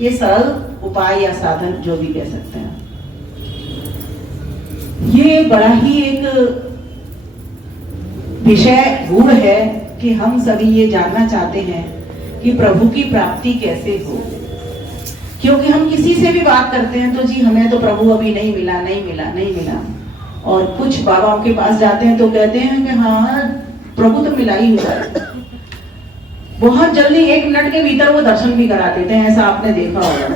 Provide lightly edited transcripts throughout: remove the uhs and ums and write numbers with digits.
ये सरल उपाय या साधन जो भी कह सकते हैं। ये बड़ा ही एक विषय रूढ़ है कि हम सभी ये जानना चाहते हैं कि प्रभु की प्राप्ति कैसे हो। क्योंकि हम किसी से भी बात करते हैं तो जी हमें तो प्रभु अभी नहीं मिला, नहीं मिला, नहीं मिला। और कुछ बाबाओं के पास जाते हैं तो कहते हैं कि हाँ प्रभु तो मिला ही हुआ है। बहुत जल्दी 1 मिनट के भीतर वो दर्शन भी करा देते हैं, ऐसा आपने देखा होगा।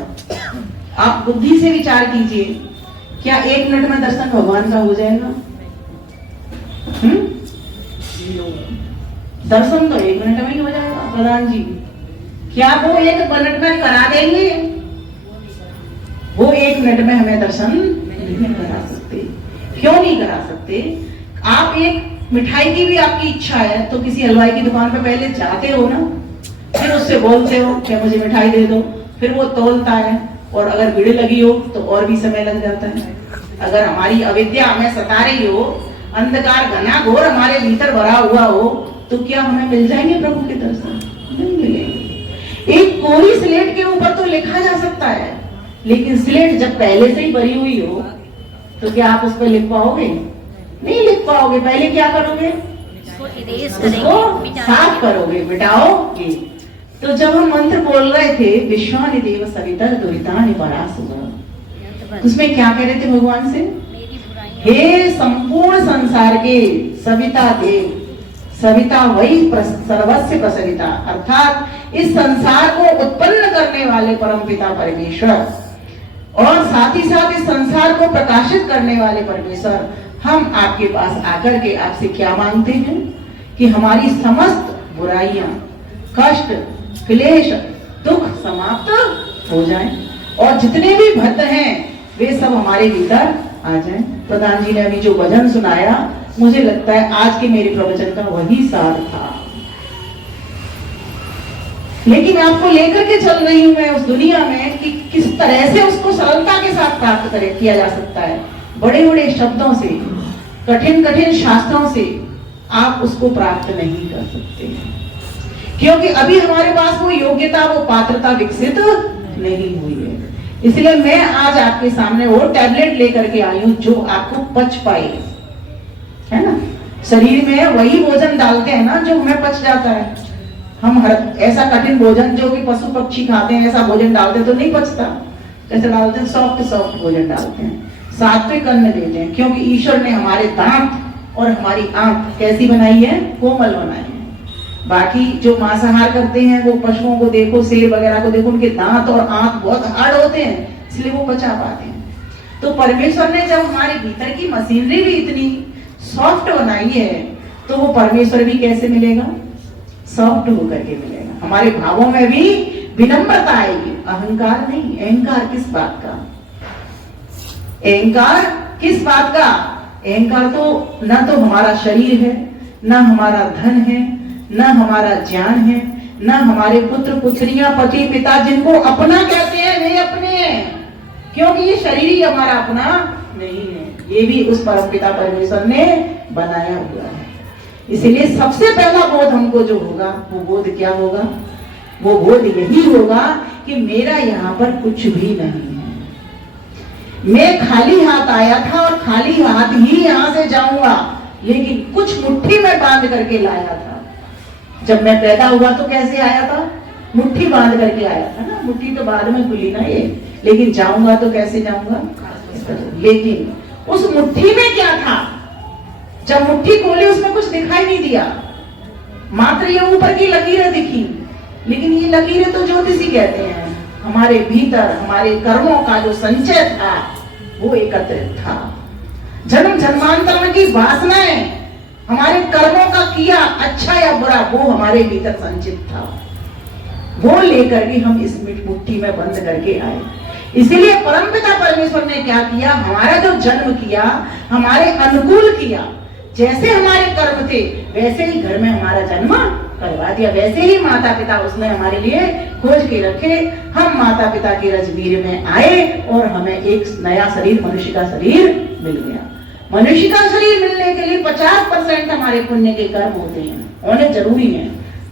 आप बुद्धि से विचार कीजिए, क्या 1 मिनट में दर्शन भगवान का हो जाएगा? दर्शन तो 1 मिनट में ही हो जाएगा प्रधान जी। क्या वो 1 मिनट में करा देंगे? वो 1 मिनट में हमें दर्शन नहीं करा सकते। क्यों नहीं करा सकते? आप एक मिठाई की भी आपकी इच्छा है तो किसी हलवाई की दुकान पे पहले जाते हो ना, फिर उससे बोलते हो कि मुझे मिठाई दे दो, फिर वो तोलता है और अगर भीड़ लगी हो तो और भी समय लग जाता है। अगर हमारी अविद्या हमें सता रही हो, अंधकार घना घोर हमारे भीतर भरा हुआ हो, तो क्या हमें मिल जाएंगे प्रभु के दर्शन? नहीं मिलेंगे। एक कोरी स्लेट के ऊपर तो लिखा जा सकता है, लेकिन स्लेट जब पहले से ही भरी हुई हो तो क्या आप उस पर लिख पाओगे? नहीं लिख पाओगे। पहले क्या करोगे? उसको साफ करोगे, मिटाओगे। तो जब हम मंत्र बोल रहे थे विश्वानि देव सवितर दुरितानि परासुर, उसमें क्या कह रहे थे भगवान से? हे संपूर्ण संसार के सविता देव, सविता वही सर्वस्य प्रसविता, अर्थात इस संसार को उत्पन्न करने वाले परमपिता परमेश्वर और साथ ही साथ इस संसार को प्रकाशित करने वाले परमेश्वर, हम आपके पास आकर के आपसे क्या मांगते हैं कि हमारी समस्त बुराइयां, कष्ट, क्लेश, दुख समाप्त हो जाएं और जितने भी भक्त हैं वे सब हमारे भीतर आ जाएं। प्रधान जी ने अभी जो भजन सुनाया, मुझे लगता है आज के मेरे प्रवचन का वही सार था। लेकिन आपको लेकर के चल रही हूं मैं उस दुनिया में कि किस तरह से उसको सरलता के साथ प्राप्त किया जा सकता है। बड़े बड़े शब्दों से, कठिन कठिन शास्त्रों से आप उसको प्राप्त नहीं कर सकते, क्योंकि अभी हमारे पास वो योग्यता, वो पात्रता विकसित नहीं हुई है। इसलिए मैं आज आपके सामने वो टैबलेट लेकर के आई हूं जो आपको पच पाए, है ना। शरीर में वही भोजन डालते हैं ना जो हमें पच जाता है। हम ऐसा कठिन भोजन जो कि पशु पक्षी खाते हैं, ऐसा भोजन डालते तो नहीं पचता। कैसे डालते हैं? सॉफ्ट सॉफ्ट भोजन डालते हैं, सात्विक अन्न देते हैं, क्योंकि ईश्वर ने हमारे दांत और हमारी आंख कैसी बनाई है? कोमल बनाई है। बाकी जो मांसाहार करते हैं वो पशुओं को देखो, शेर वगैरह को देखो, उनके दांत और आंख बहुत हार्ड होते हैं, इसलिए वो पचा पाते हैं। तो परमेश्वर ने जब हमारे भीतर की मशीनरी भी इतनी सॉफ्ट बनाई है, तो वो परमेश्वर भी कैसे मिलेगा? सॉफ्ट होकर के मिलेगा। हमारे भावों में भी विनम्रता आएगी, अहंकार नहीं। अहंकार किस बात का? अहंकार किस बात का? अहंकार तो न तो हमारा शरीर है, न हमारा धन है, न हमारा ज्ञान है, न हमारे पुत्र पुत्रियां, पति पिता जिनको अपना कहते हैं वे अपने हैं, क्योंकि ये शरीर ही हमारा अपना नहीं है, ये भी उस परमपिता परमेश्वर ने बनाया हुआ है। इसलिए सबसे पहला बोध हमको जो होगा, वो बोध क्या होगा? वो बोध यही होगा कि मेरा यहाँ पर कुछ भी नहीं है, मैं खाली हाथ आया था और खाली हाथ ही यहाँ से जाऊंगा, लेकिन कुछ मुट्ठी में बांध करके लाया था। जब मैं पैदा हुआ तो कैसे आया था? मुट्ठी बांध करके आया था ना, मुट्ठी तो बाद में खुली ना ये, लेकिन जाऊंगा तो कैसे जाऊंगा? लेकिन उस मुट्ठी में क्या था? जब मुट्ठी खोली उसमें कुछ दिखाई नहीं दिया, मात्र ये ऊपर की लकीरें दिखी, लेकिन ये लकीरें तो ज्योतिषी कहते हैं। हमारे भीतर हमारे कर्मों का जो संचय था वो एकत्रित था। जन्म जन्मांतर की वासनाएं, हमारे कर्मों का किया अच्छा या बुरा, वो हमारे भीतर संचित था। वो लेकर के हम इस मुट्ठी में बंद करके आए। इसीलिए परमपिता परमेश्वर ने क्या किया? हमारा जो जन्म किया, हमारे अनुकूल किया। जैसे हमारे कर्म थे वैसे ही घर में हमारा जन्म करवा दिया, वैसे ही माता पिता उसने हमारे लिए खोज के रखे। हम माता पिता के रजबीर में आए और हमें एक नया शरीर, मनुष्य का शरीर मिल गया। मनुष्य का शरीर मिलने के लिए 50% हमारे पुण्य के कर्म होते हैं, होने जरूरी है,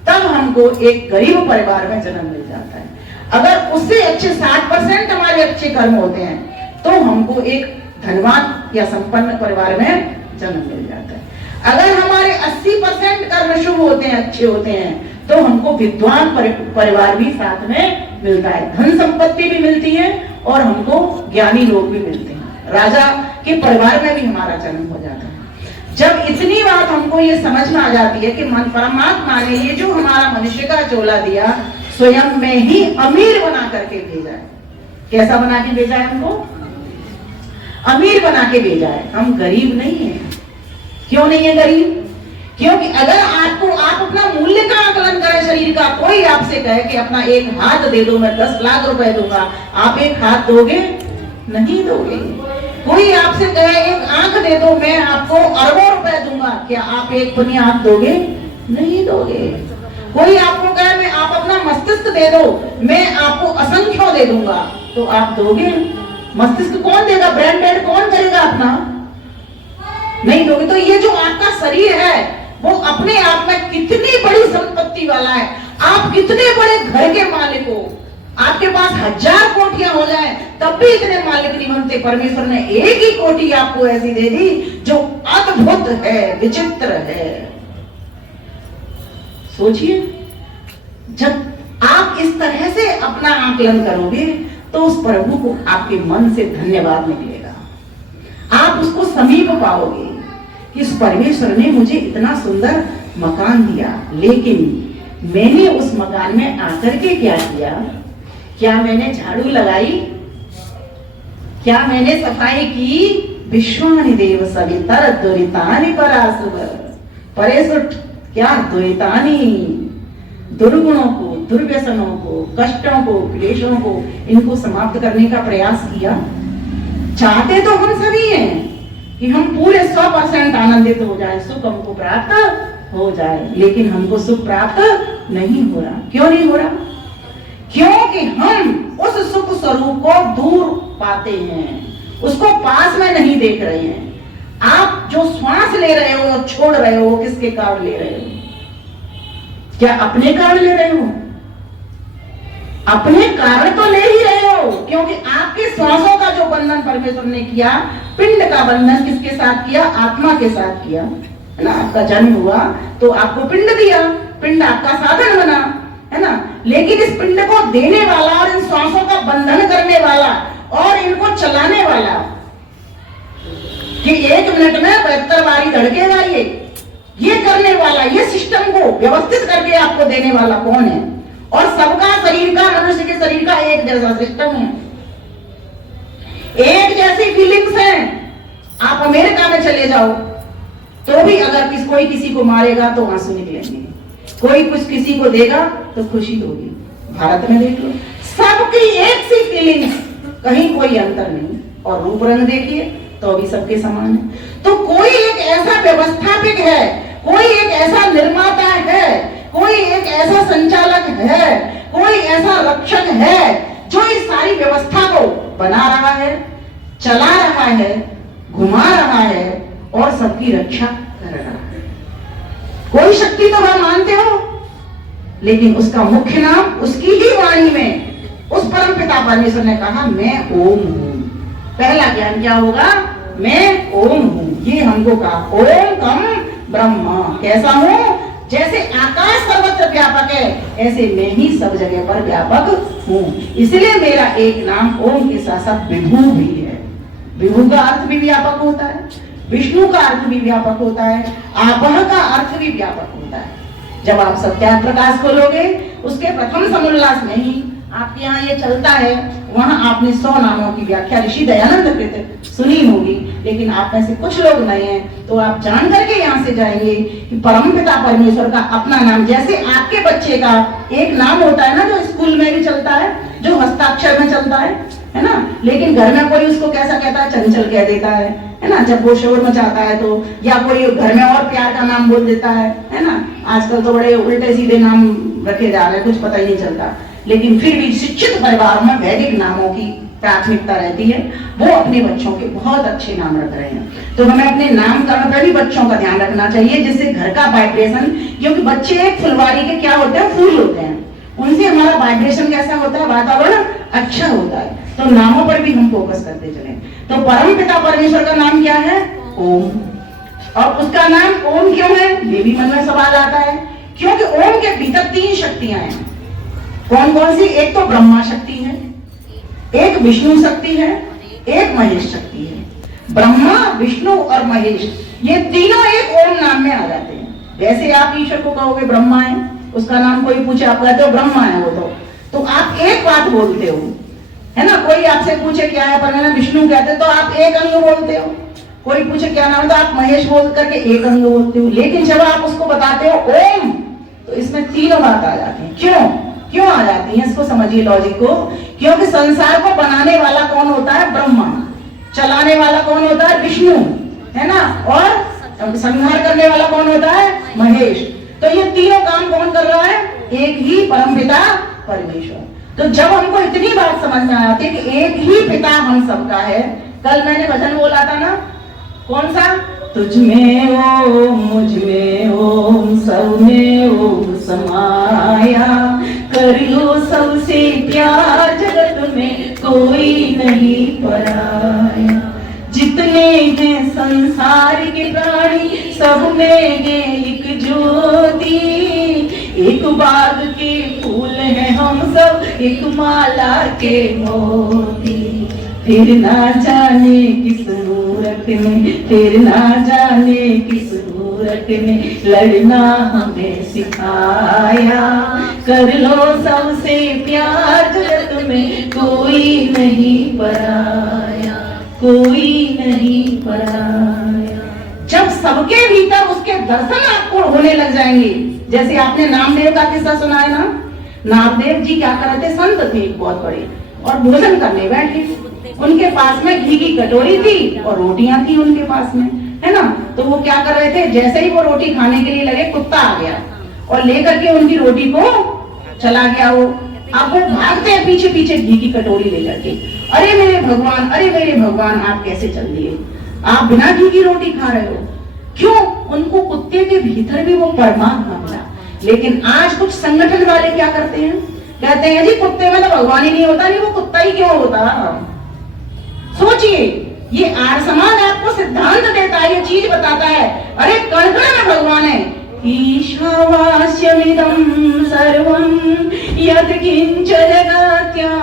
तब हमको एक गरीब परिवार में जन्म मिल जाता है। अगर उससे अच्छे 60% हमारे अच्छे कर्म होते हैं तो हमको एक धनवान या संपन्न परिवार में जन्म मिल जाता है। अगर हमारे 80% कर्म शुभ होते हैं, अच्छे होते हैं, तो हमको विद्वान परिवार भी साथ में मिलता है, धन संपत्ति भी मिलती है और हमको ज्ञानी लोग भी मिलते हैं, राजा के परिवार में भी हमारा जन्म हो जाता है। जब इतनी बात हमको ये समझ में आ जाती है कि परमात्मा ने ये जो हमारा मनुष्य का चोला दिया स्वयं में ही अमीर बना करके भेजा है। कैसा बना के भेजा है? हमको अमीर बना के भेजा है, हम गरीब नहीं है। क्यों नहीं है गरीब? क्योंकि अगर आप अपना मूल्य का आकलन करें शरीर का, कोई आपसे कहे कि अपना एक हाथ दे दो, मैं 10 लाख रुपए दूंगा, आप एक हाथ दोगे? नहीं दोगे। कोई आपसे कहे एक आंख दे दो, मैं आपको अरबों रुपए दूंगा, क्या आप एक पुनी आंख दोगे? नहीं दोगे। कोई आपको कहे मैं आप अपना मस्तिष्क दे दो, मैं आपको असंख्यों दे दूंगा, तो आप दोगे? मस्तिष्क कौन देगा? ब्रेन कौन करेगा अपना? नहीं दोगे। तो ये जो आपका शरीर है वो अपने आप में कितनी बड़ी संपत्ति वाला है। आप कितने बड़े घर के मालिक हो, आपके पास 1000 कोठियां हो जाए तब भी इतने मालिक नहीं बनते। परमेश्वर ने एक ही कोठी आपको ऐसी दे दी जो अद्भुत है, विचित्र है। सोचिए, जब आप इस तरह से अपना आकलन करोगे तो उस प्रभु को आपके मन से धन्यवाद निकलेगा, आप उसको समीप पाओगे कि इस परमेश्वर ने मुझे इतना सुंदर मकान दिया, लेकिन मैंने उस मकान में आकर के क्या किया? क्या मैंने झाड़ू लगाई? क्या मैंने सफाई की? विश्वानि देव सवितर दुरितानि परासुर परेसुट, क्या दुरितानि, दुर्गुणों को, दुर्व्यसनों को, कष्टों को, क्लेशों को, इनको समाप्त करने का प्रयास किया। चाहते तो हम सभी हैं कि हम पूरे 100% आनंदित हो जाए, सुख हमको प्राप्त हो जाए, लेकिन हमको सुख प्राप्त नहीं हो रहा। क्यों नहीं हो रहा? क्योंकि हम उस सुख स्वरूप को दूर पाते हैं, उसको पास में नहीं देख रहे हैं। आप जो श्वास ले रहे हो और छोड़ रहे हो, किसके कारण ले रहे हो? क्या अपने कारण ले रहे हो? अपने कारण तो ले ही रहे हो, क्योंकि आपके श्वासों का जो बंधन परमेश्वर ने किया, पिंड का बंधन किसके साथ किया? आत्मा के साथ किया, है ना। आपका जन्म हुआ तो आपको पिंड दिया, पिंड आपका साधन बना, है ना। लेकिन इस पिंड को देने वाला और इन श्वासों का बंधन करने वाला और इनको चलाने वाला, कि 1 मिनट में 72 बारी धड़केगा, ये करने वाला, ये सिस्टम को व्यवस्थित करके आपको देने वाला कौन है? और सबका शरीर का, मनुष्य के शरीर का एक जैसा सिस्टम है, एक जैसी फीलिंग्स हैं। आप अमेरिका में चले जाओ तो भी अगर कोई किसी को मारेगा तो आंसू निकलेंगे, कोई कुछ किसी को देगा तो खुशी होगी। भारत में देख लो, सबकी एक सी फीलिंग्स, कहीं कोई अंतर नहीं। और रूप रंग देखिए तो भी सबके समान है। तो कोई एक ऐसा व्यवस्थापक है, कोई एक ऐसा निर्माता है, कोई एक ऐसा संचालक है, कोई ऐसा रक्षक है जो इस सारी व्यवस्था को बना रहा है, चला रहा है, घुमा रहा है और सबकी रक्षा कर रहा है। कोई शक्ति तो वह मानते हो, लेकिन उसका मुख्य नाम, उसकी ही वाणी में उस परम पिता परमेश्वर ने कहा, मैं ओम हूं। पहला ज्ञान क्या होगा? मैं ओम हूं। ये हमको कहा, ओम कम ब्रह्म। कैसा हूं? जैसे आकाश सर्वत्र व्यापक है, ऐसे मैं ही सब जगह पर व्यापक हूं। इसलिए मेरा एक नाम ओम के साथ साथ विभु भी है। विभु का अर्थ भी व्यापक होता है, विष्णु का अर्थ भी व्यापक होता है, आपह का अर्थ भी व्यापक होता है। जब आप सत्याग्रह प्रकाश खोलोगे, उसके प्रथम समुल्लास में ही आपके यहाँ ये चलता है। वहां आपने 100 नामों की व्याख्या ऋषि दयानंद कृत सुनी होगी, लेकिन आप में से कुछ लोग नए हैं तो आप जान करके यहाँ से जाएंगे कि परमपिता परमेश्वर का अपना नाम, जैसे आपके बच्चे का एक नाम होता है ना, जो स्कूल में भी चलता है, जो हस्ताक्षर में चलता है ना। लेकिन घर में कोई उसको कैसा कहता है? चंचल कह देता है ना। जब वो शोर मचाता है तो, या कोई घर में और प्यार का नाम बोल देता है ना। आजकल तो बड़े उल्टे सीधे नाम रखे जा रहे हैं, कुछ पता ही नहीं चलता। लेकिन फिर भी शिक्षित परिवार में वैदिक नामों की प्राथमिकता रहती है, वो अपने बच्चों के बहुत अच्छे नाम रख रहे हैं। तो हमें अपने नामकरण पर भी बच्चों का ध्यान रखना चाहिए, जिससे घर का वाइब्रेशन, क्योंकि बच्चे एक फुलवारी के क्या होते हैं? फूल होते हैं। उनसे हमारा वाइब्रेशन कैसा होता है, वातावरण अच्छा होता है। तो नामों पर भी हम फोकस करते चले। तो परम पिता परमेश्वर का नाम क्या है? ओम। और उसका नाम ओम क्यों है, ये भी मन में सवाल आता है। क्योंकि ओम के भीतर 3 शक्तियां हैं। कौन कौन सी? एक तो ब्रह्मा शक्ति है, एक विष्णु शक्ति है, एक महेश शक्ति है। ब्रह्मा, विष्णु और महेश, ये तीनों एक ओम नाम में आ जाते हैं। जैसे आप ईश्वर को कहोगे ब्रह्मा है, उसका नाम कोई पूछे आप कहते हो ब्रह्मा है वो, तो आप एक बात बोलते हो, है ना। कोई आपसे पूछे क्या है, पर मैंने विष्णु कहते तो आप एक अंग बोलते हो। कोई पूछे क्या नाम है तो आप महेश बोल करके एक अंग बोलते हो। लेकिन जब आप उसको बताते हो ओम, तो इसमें तीनों बात आ जाती है। क्यों आ जाती है, इसको समझिए लॉजिक को। क्योंकि संसार को बनाने वाला कौन होता है? ब्रह्मा। चलाने वाला कौन होता है? विष्णु, है ना। और संहार करने वाला कौन होता है? महेश। तो ये तीनों काम कौन कर रहा है? एक ही परमपिता परमेश्वर। तो जब हमको इतनी बात समझ में आती है कि एक ही पिता हम सबका है। कल मैंने भजन बोला था ना, कौन सा? तुझ में ओम, मुझ में ओम, सब में ओम समाया, कर लो सबसे प्यार, जगत में कोई नहीं पराया। जितने हैं संसार के प्राणी, सब में है एक ज्योति, एक बाग के फूल हैं हम सब, एक माला के मोती। फिर ना जाने किस मूरत में, फिर ना जाने किस मूरत में लड़ना हमें सिखाया, कर लो सबसे प्यार, जगत में कोई नहीं पराया, कोई नहीं पराया। जब सबके भीतर उसके दर्शन आपको होने लग जाएंगे, जैसे आपने नामदेव का किस्सा सुना है ना। नामदेव जी क्या कर रहे थे? संत थे बहुत बड़े, और भोजन करने बैठे। उनके पास में घी की कटोरी थी और रोटियां थी उनके पास में, है ना। तो वो क्या कर रहे थे, जैसे ही वो रोटी खाने के लिए लगे, कुत्ता आ गया और लेकर के उनकी रोटी को चला गया। वो अब वो भागते हैं पीछे पीछे घी की कटोरी लेकर के। अरे मेरे भगवान, अरे मेरे भगवान, आप कैसे चल दिए, आप बिना घी की रोटी खा रहे हो। क्यों? उनको कुत्ते के भीतर भी वो परमात्मा मिला। लेकिन आज कुछ संगठन वाले क्या करते हैं, कहते हैं जी कुत्ते में तो भगवान ही नहीं होता। नहीं, वो कुत्ता ही क्यों होता? सोचिए, ये आर्य समाज आपको सिद्धांत देता है, ये चीज बताता है। अरे कण कण में भगवान है। ईशावास्यमिदं सर्वं यत् किंच जगत्यां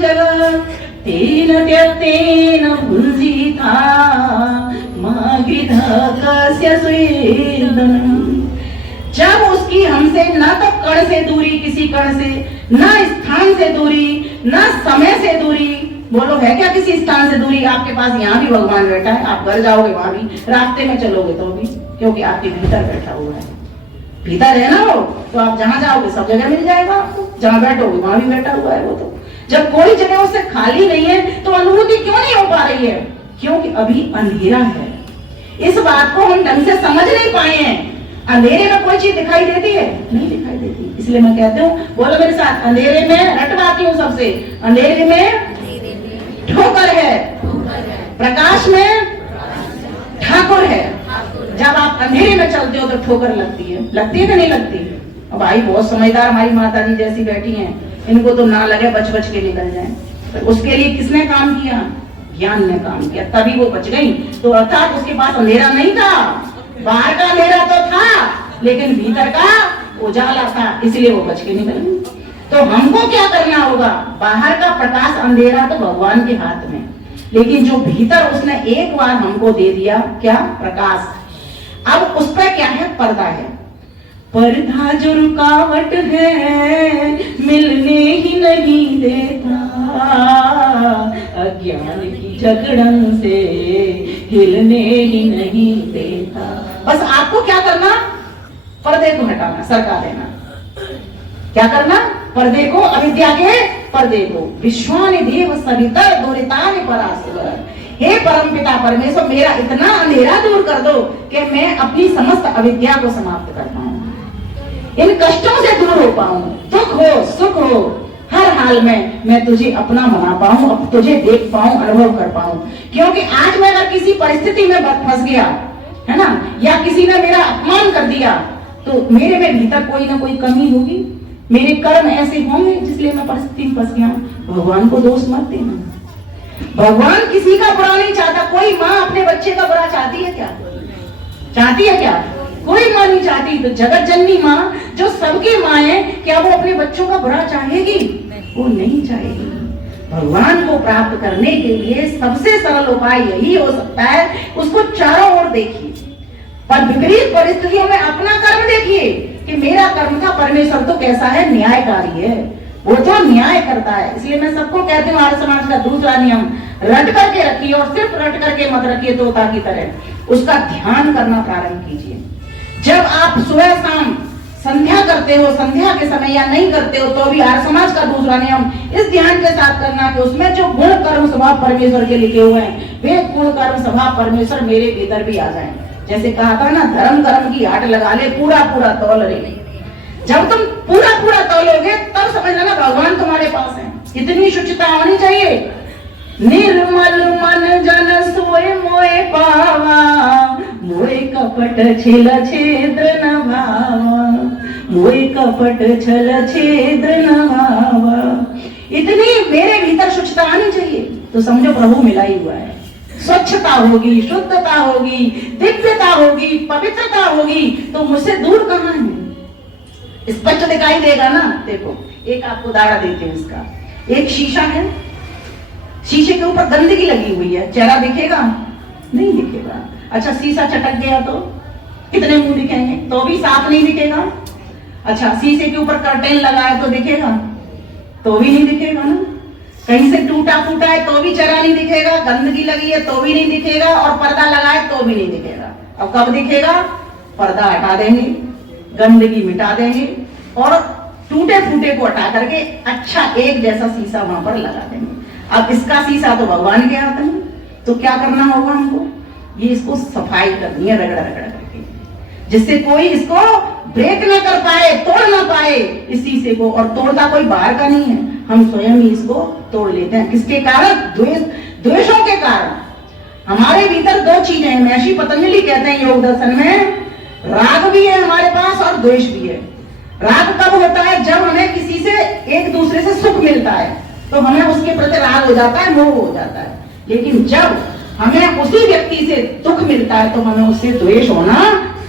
जगत् तेन त्यक्तेन भुंजिता मा गृधः कस्य स्वेदनम्। जब उसकी हमसे न तो कण से दूरी, किसी कण से, न स्थान से दूरी, न समय से दूरी। बोलो है क्या किसी स्थान से दूरी? आपके पास यहाँ भी भगवान बैठा है, आप घर जाओगे वहां भी, रास्ते में चलोगे तो भी, क्योंकि आपके भीतर बैठा हुआ है। भीतर है ना वो, तो आप जहां जाओगे सब जगह मिल जाएगा आपको। जहां बैठोगे वहां भी बैठा हुआ है वो। तो जब कोई जगह उससे खाली नहीं है तो अनुभूति क्यों नहीं हो पा रही है? क्योंकि अभी अंधेरा है। इस बात को हम ढंग से समझ नहीं पाए हैं। अंधेरे में कोई चीज दिखाई देती है? नहीं दिखाई देती। इसलिए मैं कहती हूँ, बोलो मेरे साथ, अंधेरे में रटवाती हूँ सबसे, अंधेरे में ठोकर है, प्रकाश में ठाकुर है। जब आप अंधेरे में चलते हो तो ठोकर लगती है कि नहीं लगती? अब भाई बहुत समझदार हमारी माता जी जैसी बैठी हैं, इनको तो ना लगे बच बच के निकल जाए। तो उसके लिए किसने काम किया? ज्ञान ने काम किया, तभी वो बच गई। तो अर्थात उसके पास अंधेरा नहीं था, बाहर का अंधेरा तो था लेकिन भीतर का उजाला था, इसलिए वो बच के निकल गई। तो हमको क्या करना होगा? बाहर का प्रकाश अंधेरा तो भगवान के हाथ में, लेकिन जो भीतर उसने एक बार हमको दे दिया, क्या? प्रकाश। अब उस पर क्या है? पर्दा है। पर्दा जो रुकावट है, मिलने ही नहीं देता, अज्ञान की जकड़न से हिलने ही नहीं देता। बस आपको क्या करना? पर्दे को हटाना, सरका देना। क्या करना? पर्दे को, अविद्या के पर्दे को। विश्वानि देव सवितर दुरितानि परासुर। हे परमपिता परमेश्वर, मेरा इतना अंधेरा दूर कर दो कि मैं अपनी समस्त अविद्या को समाप्त कर पाऊं, इन कष्टों से दूर हो पाऊं। दुख हो, सुख हो, हर हाल में मैं तुझे अपना बना पाऊं, अब तुझे देख पाऊं, अनुभव कर पाऊं। क्योंकि आज मैं अगर किसी परिस्थिति में फंस गया, है ना, या किसी ने मेरा अपमान कर दिया, तो मेरे में भीतर कोई ना कोई कमी होगी। मेरे कर्म ऐसे होंगे जिसलिए मैं परिस्थिति में फंस गया हूं। भगवान को दोष मत देना। भगवान किसी का बुरा नहीं चाहता। कोई माँ अपने बच्चे का बुरा चाहती है क्या? चाहती है क्या? कोई माँ नहीं चाहती। तो जगत जननी माँ जो सबकी माँ है, क्या वो अपने बच्चों का बुरा चाहेगी? वो नहीं चाहेगी। भगवान को प्राप्त करने के लिए सबसे सरल उपाय यही हो सकता है, उसको चारों ओर देखिए, पर विपरीत परिस्थितियों में अपना कर्म देखिए कि मेरा कर्म का परमेश्वर तो कैसा है, न्यायकारी है, वो तो न्याय करता है। इसलिए मैं सबको कहती हूँ, आर्य समाज का दूसरा नियम, रट करके रखिए और सिर्फ रट करके मत रखिए तोता की तरह, उसका ध्यान करना प्रारंभ कीजिए। जब आप सुबह शाम संध्या करते हो, संध्या के समय या नहीं करते हो, तो भी आर्य समाज का दूसरा नियम इस ध्यान के साथ करना कि उसमें जो गुण कर्म स्वभाव परमेश्वर के लिखे हुए हैं, वे गुण कर्म स्वभाव परमेश्वर मेरे भीतर भी आ जाएं। जैसे कहा था ना, धर्म कर्म की हाट लगा ले, पूरा पूरा तौल रे। जब तुम पूरा पूरा तौलोगे तब समझ लेना भगवान तुम्हारे पास है। इतनी शुचिता होनी चाहिए। निर्मल मन जन सोए मोए पावा, मोए कपट छिल छेद्र न भावा, मोए कपट छल छेद्र न भावा। इतनी मेरे भीतर शुचिता आनी चाहिए तो समझो प्रभु मिला ही हुआ है। स्वच्छता होगी, शुद्धता होगी, दिव्यता होगी, पवित्रता होगी, तो मुझसे दूर कहां है? स्पष्ट दिखाई देगा ना। देखो एक आपको उदाहरण देते हैं इसका। एक शीशा है, शीशे के ऊपर गंदगी लगी हुई है, चेहरा दिखेगा? नहीं दिखेगा। अच्छा, शीशा चटक गया तो कितने मुंह दिखेंगे? तो भी साफ नहीं दिखेगा। अच्छा, शीशे के ऊपर कर्टेन लगा है तो दिखेगा? तो भी नहीं दिखेगा ना। कहीं से टूटा फूटा है तो भी चेहरा नहीं दिखेगा, गंदगी लगी है तो भी नहीं दिखेगा, और पर्दा लगा है तो भी नहीं दिखेगा। अब कब दिखेगा? पर्दा हटा देंगे, गंदगी मिटा देंगे और टूटे फूटे को हटा करके अच्छा एक जैसा शीशा वहां पर लगा देंगे। अब इसका शीशा तो भगवान के हाथ में, तो क्या करना होगा हमको? ये इसको सफाई करनी है रगड़ रगड़ करके, जिससे कोई इसको ब्रेक ना कर पाए, तोड़ ना पाए इस शीशे को। और तोड़ता कोई बाहर का नहीं है, हम स्वयं ही इसको तोड़ लेते हैं। किसके कारण? द्वेषों के कारण। हमारे भीतर दो चीजें हैं, महर्षि पतंजलि कहते हैं योग दर्शन में, राग भी है हमारे पास और द्वेष भी है। राग कब होता है? जब हमें किसी से एक दूसरे से सुख मिलता है तो हमें उसके प्रति राग हो जाता है, मोह हो जाता है। लेकिन जब हमें उसी व्यक्ति से दुख मिलता है तो हमें उससे द्वेष होना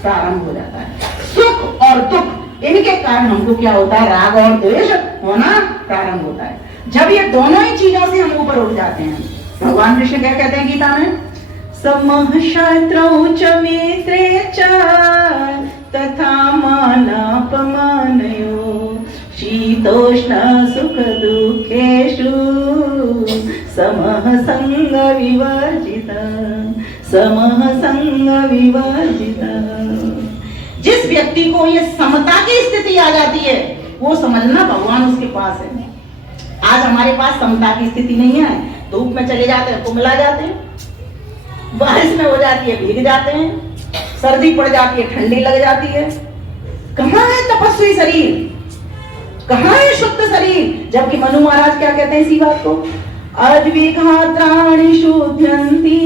प्रारंभ हो जाता है। सुख और दुख, इनके कारण हमको क्या होता है? राग और द्वेष होना प्रारंभ होता है। जब ये दोनों ही चीजों से हम ऊपर उठ जाते हैं, भगवान कृष्ण क्या कहते हैं गीता में? समः शत्रौ च मित्रे च तथा मानापमानयो, शीतोष्ण सुख दुःखेषु समः संग विवर्जितः, समः संग विवर्जितः। जिस व्यक्ति को ये समता की स्थिति आ जाती है, वो समझना भगवान उसके पास है। आज हमारे पास समता की स्थिति नहीं है। धूप में चले जाते हैं, कुमला जाते हैं, बारिश में हो जाती है, भीग जाते हैं, सर्दी पड़ जाती है, ठंडी लग जाती है। कहाँ है तपस्वी शरीर? कहाँ है शुद्ध शरीर? जबकि मनु महाराज क्या कहते हैं इसी बात को? अद्विघात्राणि शुद्ध्यन्ति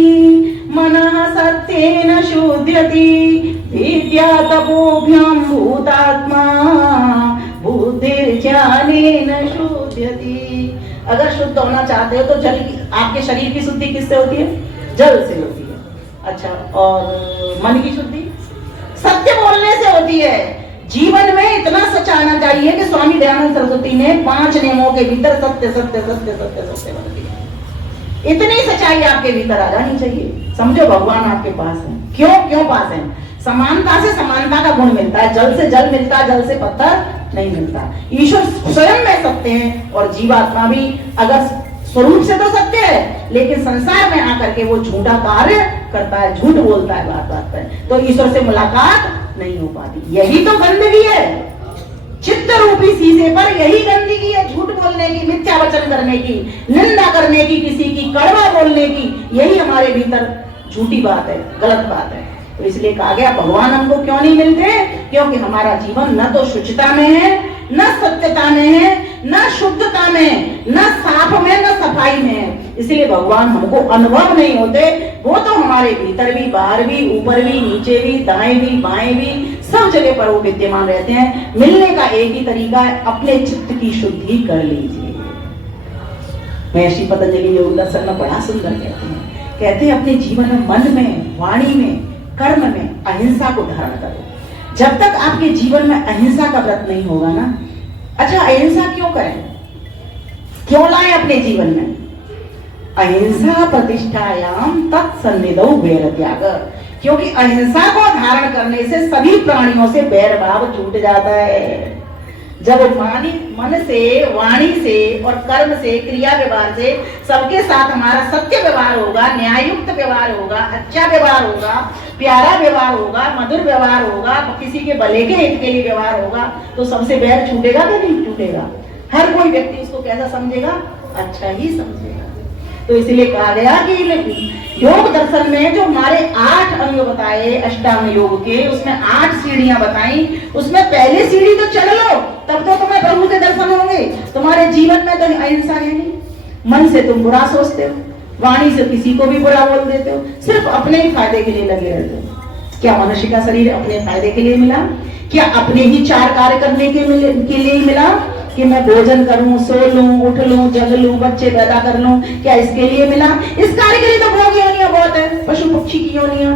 मनः सत्येन शुद्ध्यति, विद्या तपोभ्यां भूतात्मा बुद्धिर्ज्ञानेन शुद्ध्यति। अगर शुद्ध होना चाहते हो तो जल की, आपके शरीर की शुद्धि किससे होती है? जल से होती है। अच्छा, और मन की शुद्धि सत्य बोलने से होती है। जीवन में इतना सच आना चाहिए कि स्वामी दयानंद सरस्वती ने 5 नियमों के भीतर सत्य सत्य सत्य सत्य सत्य बन दिया। इतनी सच्चाई आपके भीतर आ जानी चाहिए। समझो भगवान आपके पास है। क्यों पास है? समानता से समानता का गुण मिलता है। जल से जल मिलता है, जल से पत्थर नहीं मिलता। ईश्वर स्वयं में सत्य है और जीवात्मा भी अगर स्वरूप से तो सत्य है, लेकिन संसार में आकर के वो झूठा कार्य करता है, झूठ बोलता है बात बात पर, तो ईश्वर से मुलाकात नहीं हो पाती। यही तो गंदगी है। चित्त रूपी शीशे पर यही गंदगी है, झूठ बोलने की, मिथ्या वचन करने की, निंदा करने की, किसी की कड़वा बोलने की। यही हमारे भीतर झूठी बात है, गलत बात है। तो इसलिए कहा गया भगवान हमको क्यों नहीं मिलते? क्योंकि हमारा जीवन न तो शुचिता में है, न सत्यता में है, न शुद्धता में, न साफ में, न सफाई में है। इसलिए भगवान हमको अनुभव नहीं होते। वो तो हमारे भीतर भी, बाहर भी, ऊपर भी, नीचे भी, दाएं भी, बाएं भी, सब सब जगह पर वो विद्यमान रहते हैं। मिलने का एक ही तरीका है, अपने चित्त की शुद्धि कर लीजिए। महर्षि पतंजलि योग दर्शन में बड़ा सुंदर कहते हैं अपने जीवन में, मन में, वाणी में, कर्म में अहिंसा को धारण करो। जब तक आपके जीवन में अहिंसा का व्रत नहीं होगा ना, अच्छा अहिंसा क्यों करें, क्यों लाएं अपने जीवन में? अहिंसा प्रतिष्ठायाम तत्सन्निधौ वैर त्याग, क्योंकि अहिंसा को धारण करने से सभी प्राणियों से बैर भाव छूट जाता है। जब मन से, वाणी से और कर्म से, क्रिया व्यवहार से सबके साथ हमारा सत्य व्यवहार होगा, न्यायुक्त व्यवहार होगा, अच्छा व्यवहार होगा, प्यारा व्यवहार होगा, मधुर व्यवहार होगा, किसी के भले के हित के लिए व्यवहार होगा, तो सबसे बैर छूटेगा कि नहीं छूटेगा? हर कोई व्यक्ति उसको कैसा समझेगा? अच्छा ही समझेगा। तो इसलिए कहा गया कि योग दर्शन में जो हमारे 8 अंग बताए अष्टांग योग के, उसमें 8 सीढ़ियां बताई, उसमें पहली सीढ़ी तो चढ़ लो, तब तो तुम्हें प्रभु के दर्शन होंगे। तुम्हारे जीवन में तो अहिंसा है नहीं, मन से तुम बुरा सोचते हो, वाणी से किसी को भी बुरा बोल देते हो, सिर्फ अपने ही फायदे के लिए लगे रहते हो। क्या मनुष्य का शरीर अपने फायदे के लिए मिला? क्या अपने ही 4 कार्य करने के लिए मिला कि मैं भोजन करूं, सो लूं, उठ लूं, जग लूं, बच्चे पैदा कर लूं? क्या इसके लिए मिला? इस कार्य के लिए तो भोग योनियां बहुत है, पशु पक्षी की योनियां।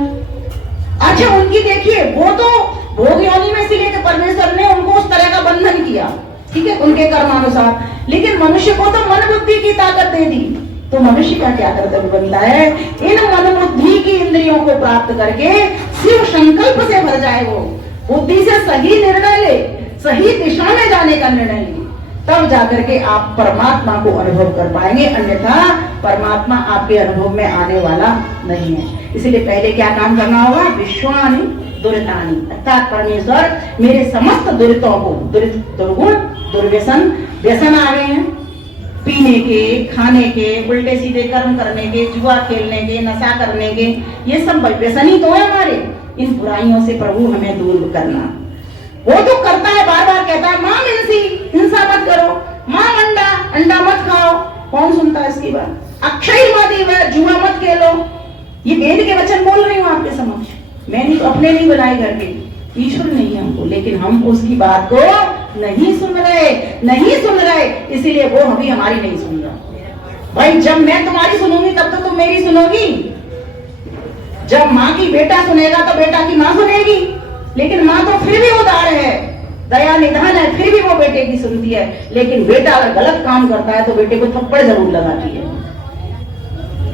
अच्छा उनकी देखिए, वो तो भोग योनि में से लेकर परमेश्वर ने उनको उस तरह का बंधन किया, ठीक है, उनके कर्मानुसार। लेकिन मनुष्य को तो मन बुद्धि की ताकत दे दी, तो मनुष्य का क्या कर्तव्य बनता है? इन मन बुद्धि की इंद्रियों को प्राप्त करके शिव संकल्प से भर जाए, वो बुद्धि से सही निर्णय ले, सही दिशा में जाने का निर्णय ले, तब जाकर के आप परमात्मा को अनुभव कर पाएंगे, अन्यथा परमात्मा आपके अनुभव में आने वाला नहीं है। इसलिए पहले क्या काम करना होगा? विश्वानि दुरितानि, अर्थात परमेश्वर मेरे समस्त दुरितों को, दुर्गुण, दुर्व्यसन, व्यसन आ गए हैं, पीने के, खाने के, उल्टे सीधे कर्म करने के, जुआ खेलने के, नशा करने के, ये सब व्यसन ही तो है हमारे। इन बुराइयों से प्रभु हमें दूर करना। वो तो करता है, बार बार कहता है मां हिंसा मत करो, मां अंडा मत खाओ, कौन सुनता है इसकी बात? अक्षय मत, जुआ मत खेलो, ये वेद के वचन बोल रही हूं आपके समक्ष। मैंने अपने नहीं बनाए घर के, ईश्वर नहीं है हमको, लेकिन हम उसकी बात को नहीं सुन रहे, इसीलिए वो अभी हमारी नहीं सुन रहा। भाई जब मैं तुम्हारी सुनूंगी तब तो तुम मेरी सुनोगी। जब माँ की बेटा सुनेगा तो बेटा की माँ सुनेगी, लेकिन माँ तो फिर भी उदार है, दया निधान है, फिर भी वो बेटे की सुनती है। लेकिन बेटा अगर गलत काम करता है तो बेटे को थप्पड़ जरूर लगाती है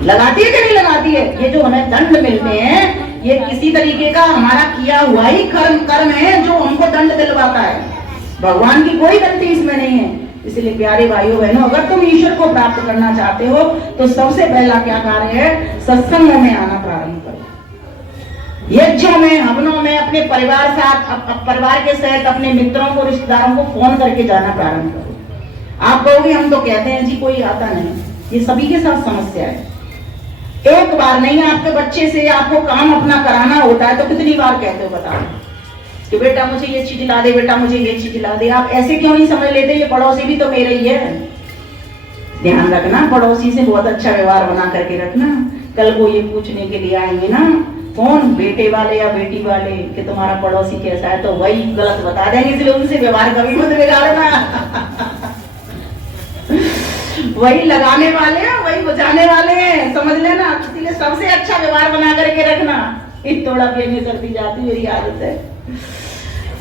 कि नहीं लगाती है? ये जो हमें दंड मिलते हैं, ये किसी तरीके का हमारा किया हुआ ही कर्म है जो हमको दंड दिलवाता है। भगवान की कोई गलती इसमें नहीं है। इसलिए प्यारे भाइयों बहनों, अगर तुम ईश्वर को प्राप्त करना चाहते हो तो सबसे पहला क्या कार्य है? सत्संग में आना प्रारंभ करो। यज्ञों में, हवनों में अपने परिवार के साथ अपने मित्रों को, रिश्तेदारों को फोन करके जाना प्रारंभ करो। आप कहोगे हम तो कहते हैं जी कोई आता नहीं, ये सभी के साथ समस्या है। एक बार नहीं, आपके बच्चे से आपको काम अपना कराना होता है तो कितनी बार कहते हो बताओ कि बेटा मुझे ये चीज ला दे, बेटा मुझे ये चीज ला दे। आप ऐसे क्यों नहीं समझ लेते ये पड़ोसी भी तो मेरे ही है? ध्यान रखना, पड़ोसी से बहुत अच्छा व्यवहार बना करके रखना। कल को ये पूछने के लिए आएंगे ना कौन, बेटे वाले या बेटी वाले, कि तुम्हारा पड़ोसी कैसा है, तो वही गलत बता देंगे। इसलिए उनसे व्यवहार कभी मत बिगाड़ना। वही लगाने वाले हैं, वही बचाने वाले हैं, समझ लेना। इसलिए सबसे अच्छा व्यवहार बना करके रखना। थोड़ा पीने करती जाती मेरी आदत है।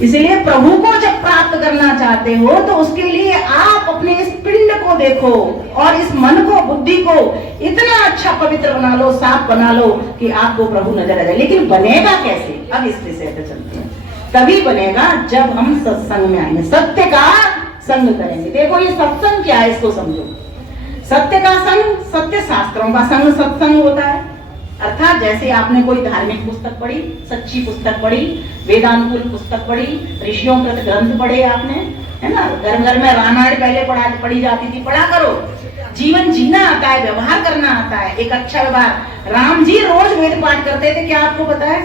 इसलिए प्रभु को जब प्राप्त करना चाहते हो तो उसके लिए आप अपने इस पिंड को देखो और इस मन को, बुद्धि को इतना अच्छा पवित्र बना लो, साफ बना लो कि आपको प्रभु नजर आ जाए। लेकिन बनेगा कैसे? अब इस विषय पे चलते हैं। तभी बनेगा जब हम सत्संग में आएंगे, सत्य का संग करेंगे। देखो ये सत्संग क्या है, इसको समझो। सत्य का संग, सत्य शास्त्रों का संग सत्संग होता है। अर्थात जैसे आपने कोई धार्मिक पुस्तक पढ़ी, सच्ची पुस्तक पढ़ी, वेदांतुल पुस्तक पढ़ी, ऋषियों कृत ग्रंथ पढ़े आपने, है ना। घर घर में रामायण पहले पढ़ी जाती थी, पढ़ा करो। जीवन जीना आता है, व्यवहार करना आता है, एक अच्छा व्यवहार। राम जी रोज वेद पाठ करते थे, क्या आपको पता है?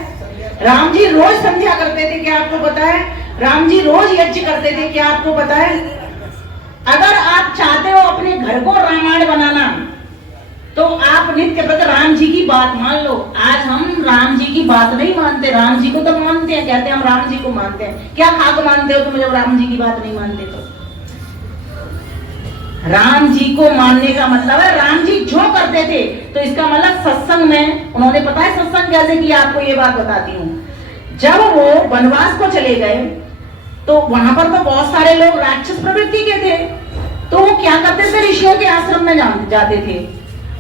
राम जी रोज संध्या करते थे, क्या आपको पता है? राम जी रोज यज्ञ करते थे, क्या आपको पता है? अगर आप चाहते हो अपने घर को रामायण बनाना तो आप नित्य व्रत राम जी की बात मान लो। आज हम राम जी की बात नहीं मानते, राम जी को तो मानते हैं, कहते हैं हम राम जी को मानते हैं। क्या खाक मानते हो तुम जब राम जी की बात नहीं मानते? तो राम जी को मानने का मतलब है राम जी जो करते थे, तो इसका मतलब सत्संग में उन्होंने, पता है सत्संग कैसे किया? आपको ये बात बताती हूँ। जब वो वनवास को चले गए तो वहां पर तो बहुत सारे लोग राक्षस प्रवृत्ति के थे, तो वो क्या करते थे? ऋषियों के आश्रम में जाते थे,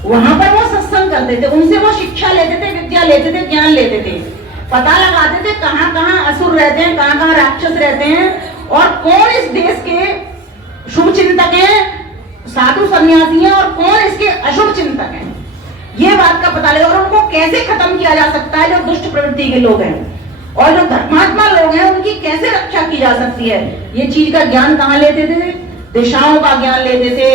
वहां पर वो सत्संग करते थे, उनसे वो शिक्षा लेते थे, विद्या लेते थे, ज्ञान लेते थे, पता लगाते थे कहां कहां असुर रहते हैं, कहां कहां राक्षस रहते हैं, और कौन इस देश के शुभ चिंतक हैं, साधु सन्यासी हैं, और कौन इसके अशुभ चिंतक हैं। ये बात का पता लगा और उनको कैसे खत्म किया जा सकता है, जो दुष्ट प्रवृत्ति के लोग हैं, और जो धर्मात्मा लोग हैं उनकी कैसे रक्षा की जा सकती है। ये चीज का ज्ञान कहां लेते थे? दिशाओं का ज्ञान लेते थे,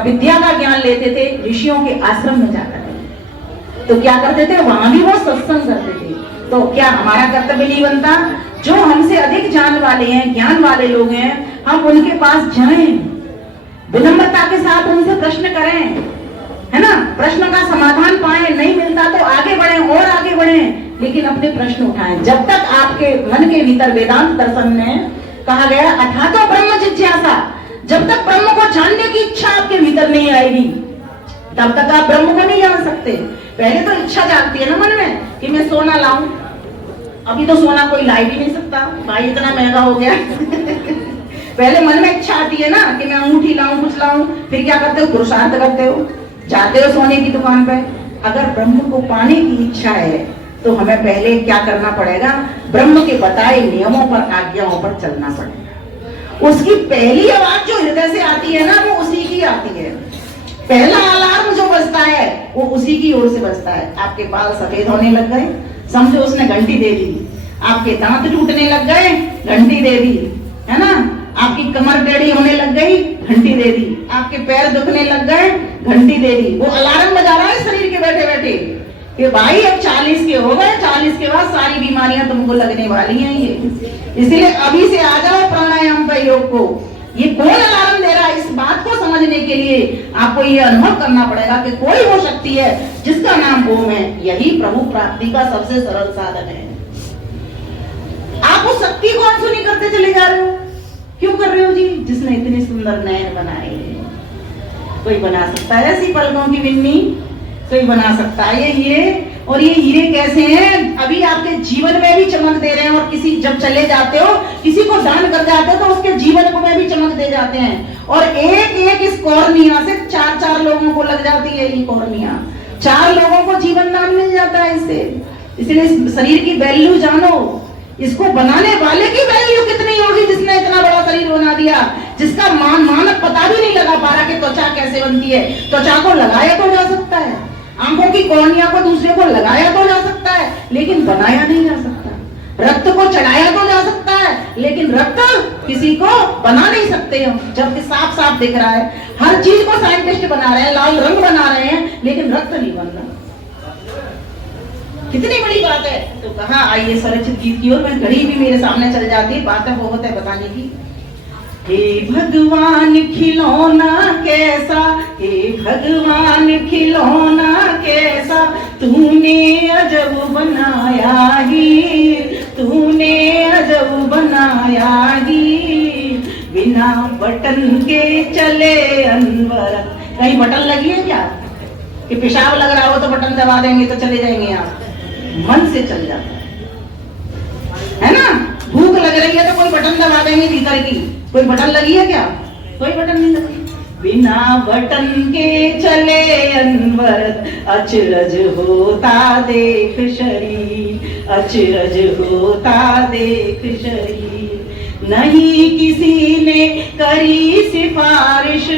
विद्या का ज्ञान लेते थे ऋषियों के आश्रम में जाकर। तो क्या करते थे? वहां भी वो सत्संग करते थे। तो क्या हमारा कर्तव्य नहीं बनता? जो हमसे अधिक जान वाले हैं, ज्ञान वाले लोग हैं, हम उनके पास जाएं, विनम्रता के साथ उनसे प्रश्न करें, है ना, प्रश्न का समाधान पाएं, नहीं मिलता तो आगे बढ़ें और आगे बढ़ें, लेकिन अपने प्रश्न उठाएं। जब तक आपके मन के भीतर, वेदांत दर्शन में कहा गया अथातो ब्रह्म जिज्ञासा, जब तक ब्रह्म को जानने की इच्छा आपके भीतर नहीं आएगी, तब तक आप ब्रह्म को नहीं जान सकते। पहले तो इच्छा जागती है ना मन में कि मैं सोना लाऊं, अभी तो सोना कोई ला भी नहीं सकता, भाई इतना महंगा हो गया पहले मन में इच्छा आती है ना कि मैं अंगूठी लाऊं, कुछ लाऊं, फिर क्या करते हो? पुरुषार्थ करते हो, जाते हो सोने की दुकान पे। अगर ब्रह्म को पाने की इच्छा है तो हमें पहले क्या करना पड़ेगा? ब्रह्म के बताए नियमों पर, आज्ञाओं पर चलना पड़ेगा। उसकी पहली आवाज जो हृदय से आती है ना, वो उसी की आती है। पहला अलार्म जो बजता है वो उसी की ओर से बजता है। आपके बाल सफेद होने लग गए, समझो उसने घंटी दे दी। आपके दांत टूटने लग गए, घंटी दे दी, है ना। आपकी कमर टेढ़ी होने लग गई, घंटी दे दी। आपके पैर दुखने लग गए, घंटी दे दी। वो अलार्म बजा रहा है शरीर के बैठे बैठे कि भाई अब 40 के हो गए, 40 के बाद सारी बीमारियां तुमको लगने वाली हैं। ये इसीलिए अभी से आ जाओ प्राणायाम पर, योग को। ये कौन अलार्म दे रहा है? इस बात को समझने के लिए आपको ये अनुभव करना पड़ेगा कि कोई वो शक्ति है जिसका नाम ओम है। यही प्रभु प्राप्ति का सबसे सरल साधन है। आप उस शक्ति को अनसुनी करते चले जा रहे हो। क्यों कर रहे हो जी? जिसने इतनी सुंदर नयन बनाए, कोई बना सकता है ऐसी पलकों की बिन्नी? कोई बना सकता है ये हीरे? और ये हीरे कैसे हैं? अभी आपके जीवन में भी चमक दे रहे हैं, और किसी जब चले जाते हो, किसी को दान कर जाते हो तो उसके जीवन को में भी चमक दे जाते हैं। और एक एक इस कॉर्निया से 4-4 लोगों को लग जाती है। ये कॉर्निया 4 लोगों को जीवन दान मिल जाता है इससे। इसलिए इस शरीर की वैल्यू जानो। इसको बनाने वाले की वैल्यू कितनी होगी जिसने इतना बड़ा शरीर बना दिया, जिसका मानक पता भी नहीं लगा पा रहा कि त्वचा कैसे बनती है। त्वचा को लगाया तो जा सकता है, आंखों की कॉर्निया को दूसरे को लगाया तो जा सकता है, लेकिन बनाया नहीं जा सकता। रक्त को चढ़ाया तो जा सकता है, लेकिन रक्त किसी को बना नहीं सकते हो। जबकि साफ साफ दिख रहा है, हर चीज को साइंटिस्ट बना रहे हैं, लाल रंग बना रहे हैं, लेकिन रक्त नहीं बन रहा। कितनी बड़ी बात है। तो कहा आइए स्वरचित गीत की ओर। मैं घड़ी भी मेरे सामने चल जाती है, बातें बहुत है बताने की। हे भगवान खिलौना कैसा, हे भगवान खिलौना कैसा, तूने अजब बनाया ही, तूने अजब बनाया ही। बिना बटन के चले अनवरत। कहीं बटन लगी है क्या कि पेशाब लग रहा हो तो बटन दबा देंगे तो चले जाएंगे आप? मन से चल जाता है ना। भूख लग रही है तो कोई बटन दबा देंगे भीतर की। कोई बटन लगी है क्या? कोई बटन नहीं लगी। बिना बटन के चले अनवरत, अचरज होता देख शरीर, अचरज होता देख शरीर। नहीं किसी ने करी सिफारिश,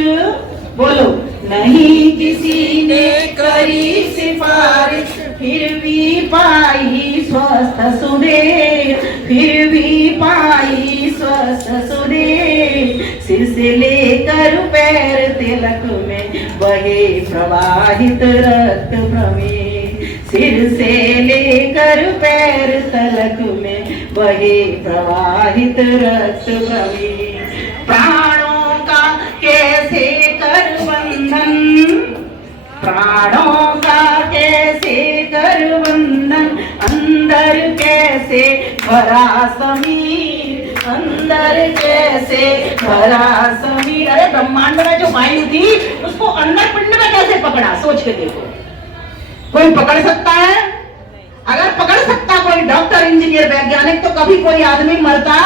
बोलो, नहीं किसी ने करी सिफारिश, फिर भी पाई स्वस्थ सुदेह, फिर भी पाई स्वस्थ सुदेह। सिर से लेकर पैर तिलक में बहे प्रवाहित रक्त प्रमेह, सिर से लेकर पैर तलक में बहे प्रवाहित रक्त प्रमेह। प्राणों का कैसे कर बंधन, प्राणों का कैसे कर वंदन, अंदर कैसे भरा समीर, अंदर कैसे भरा समीर। अरे ब्रह्मांड में जो वायु थी उसको अंदर पिंड में कैसे पकड़ा, सोच के देखो। कोई पकड़ सकता है? अगर पकड़ सकता कोई डॉक्टर, इंजीनियर, वैज्ञानिक, तो कभी कोई आदमी मरता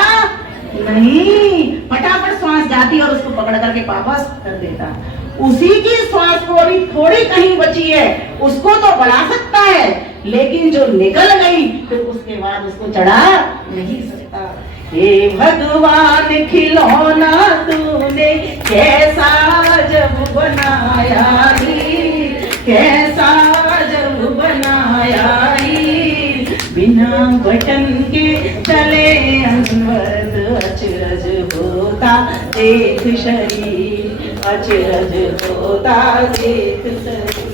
नहीं, फटाफट श्वास जाती और उसको पकड़ करके वापस कर देता। उसी की श्वास को अभी थोड़ी कहीं बची है, उसको तो बढ़ा सकता है, लेकिन जो निकल गई फिर उसके बाद उसको चढ़ा नहीं सकता। हे भगवान खिलौना तूने कैसा जब बनाया ही, कैसा जब बनाया ही, बिना बटन के चले अनवरत अचरज होता देख शरीर, अचरज होता देख शरीर।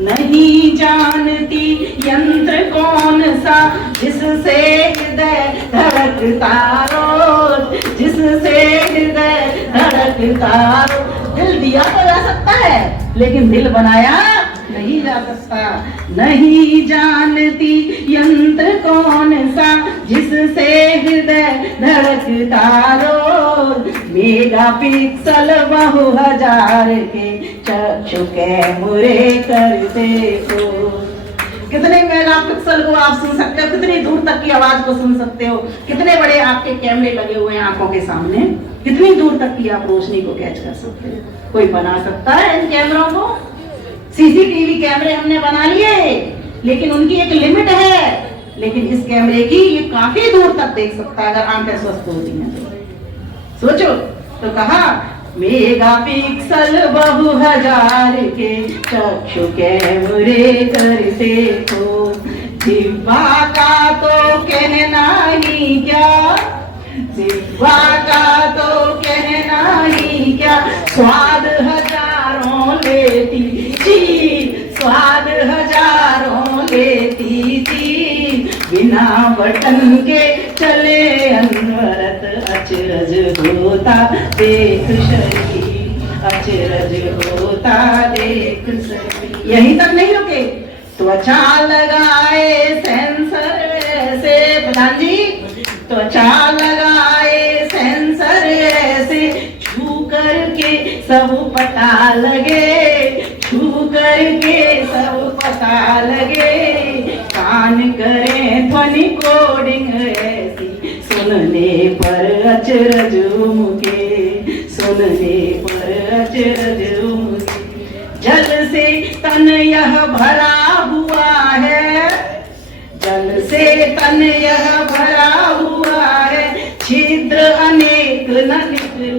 नहीं जानती यंत्र कौन सा जिससे हृदय धड़कता रोज, जिससे हृदय धड़कता रोज। दिल दिया तो जा सकता है लेकिन दिल बनाया नहीं जा सकता। नहीं जानती यंत्र कौन सा जिससे हृदय धड़कता रोज, मेगा पिक्सल बहु हजार के चक्षु कैमरे करते हो। कितने मेगा पिक्सल को आप सुन सकते हो, कितनी दूर तक की आवाज को सुन सकते हो, कितने बड़े आपके कैमरे लगे हुए हैं आंखों के सामने, कितनी दूर तक की आप रोशनी को कैच कर सकते हो। कोई बना सकता है इन कैमरों को? सीसीटीवी कैमरे हमने बना लिए, लेकिन उनकी एक लिमिट है, लेकिन इस कैमरे की ये काफी दूर तक देख सकता है अगर आंखें स्वस्थ होती हैं तो। सोचो, तो कहा मेगा पिक्सल बहु हजार के चक्षु कैमरे करते हो। जिह्वा का तो कहना ही क्या, जिह्वा का तो कहना ही क्या, स्वाद हजारों लेती थी, स्वाद हजारों लेती थी, बिना बटन के चले अनवरत अचरज होता देख शरीर, अचरज होता देख शरीर। यहीं तक नहीं रुके, त्वचा लगाए सेंसर ऐसे, प्रधान जी त्वचा लगाए सेंसर ऐसे, छू करके सब पता लगे, छू करके सब पता लगे, कान करें ध्वनि कोडिंग ऐसी, सुनने पर अचरज उमगे, सुनने पर अचरज उमगे। जल से तन यह भरा हुआ है, जल से तन यह भरा हुआ है, छिद्र अनेक न निकले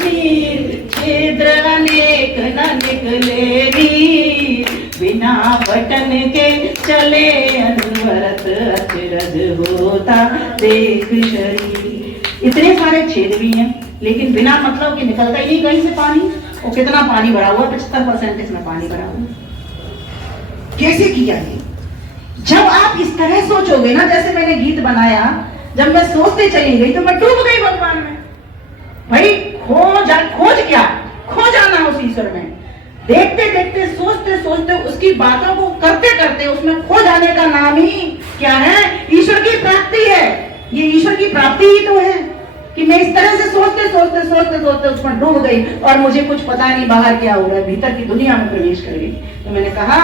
नीर, छिद्र अनेक न निकले नीर, बिना बटन के चले अनवरत अचरज होता देख शरीर। इतने सारे छेद भी हैं, लेकिन बिना मतलब के निकलता ही नहीं कहीं से पानी। और कितना पानी भरा हुआ, 75% इसमें पानी भरा हुआ। कैसे किया ये? जब आप इस तरह सोचोगे ना, जैसे मैंने गीत बनाया, जब मैं सोचते चली गई तो मैं डूब गई भगवान में। भाई खोज क्या, खो जाना उस ईश्वर में। देखते देखते, सोचते सोचते, उसकी बातों को करते करते उसमें खो जाने का नाम ही क्या है? ईश्वर की प्राप्ति है। ये ईश्वर की प्राप्ति ही तो है कि मैं इस तरह से सोचते सोचते सोचते सोचते उसमें डूब गई और मुझे कुछ पता नहीं बाहर क्या हो रहा है, भीतर की दुनिया में प्रवेश कर गई। तो मैंने कहा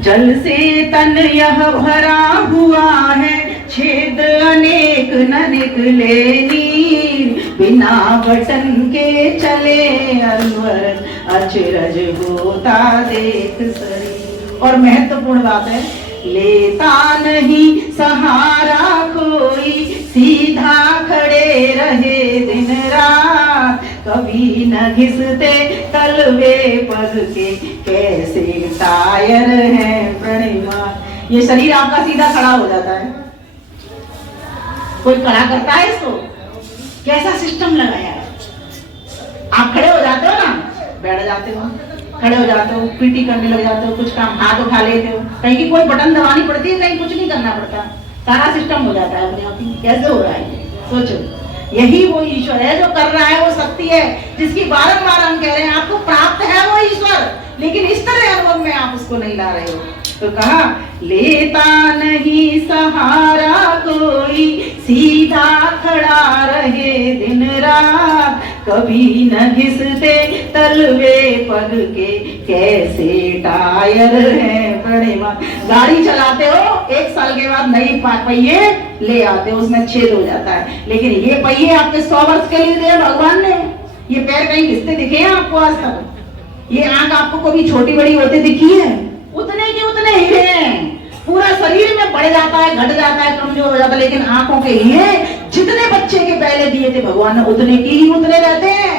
जल से तन यह भरा हुआ है, छेद अनेक न निकले नीर, बिना बटन के चले अनवरत अचरज होता देख शरीर। और महत्वपूर्ण बात है, लेता नहीं सहारा कोई, सीधा खड़े रहे दिन रात, कभी न घिसते तलवे पग के, कैसे टायर है प्रणिमा। ये शरीर आपका सीधा खड़ा हो जाता है। कोई खड़ा करता है इसको? कैसा सिस्टम लगाया है? आप खड़े हो जाते हो ना, बैठ जाते हो, खड़े हो जाते हो, पीटी करने लग जाते हो, कुछ काम हाथ उठा लेते हो, कहीं की कोई बटन दबानी पड़ती है? नहीं, कुछ नहीं करना पड़ता, सारा सिस्टम हो जाता है अपने आप ही। कैसे हो रहा है? सोचो, यही वो ईश्वर है जो कर रहा है, वो शक्ति है जिसकी बारंबार हम कह रहे हैं आपको प्राप्त है वो ईश्वर। उसको नहीं ला रहे हो। तो कहा लेता नहीं सहारा कोई, सीधा खड़ा रहे दिन रात, कभी न घिसते तलवे पग के, कैसे टायर हैं बड़े माँ। गाड़ी चलाते हो, 1 साल के बाद नई पहिए ले आते हो, उसमें छेद हो जाता है, लेकिन ये पहिए आपके 100 वर्ष के लिए दिए भगवान ने। ये पैर कहीं घिसते दिखे हैं आपको आज तक? ये आंख आपको कभी छोटी बड़ी होते दिखी है? उतने के उतने ही हैं। पूरा शरीर में बढ़ जाता है, घट जाता है, कमजोर हो जाता है, लेकिन आंखों के लिए जितने बच्चे के पहले दिए थे भगवान ने, उतने की ही उतने रहते हैं।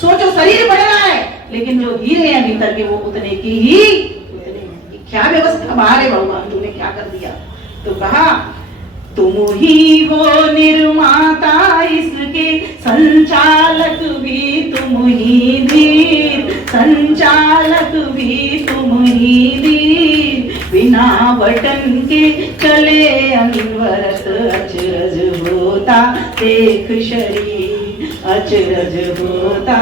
सोचो शरीर बढ़ रहा है, लेकिन जो हीरे हैं भीतर के वो उतने की ही उतने। क्या व्यवस्था बाहर है भगवान, तूने क्या कर दिया? तो कहा तुम ही हो निर्माता इसके, संचालक भी तुम ही धीर, संचालक भी तुम ही धीर, बिना बटन के चले अनवरत, अचरज होता देख शरीर, अचरज होता।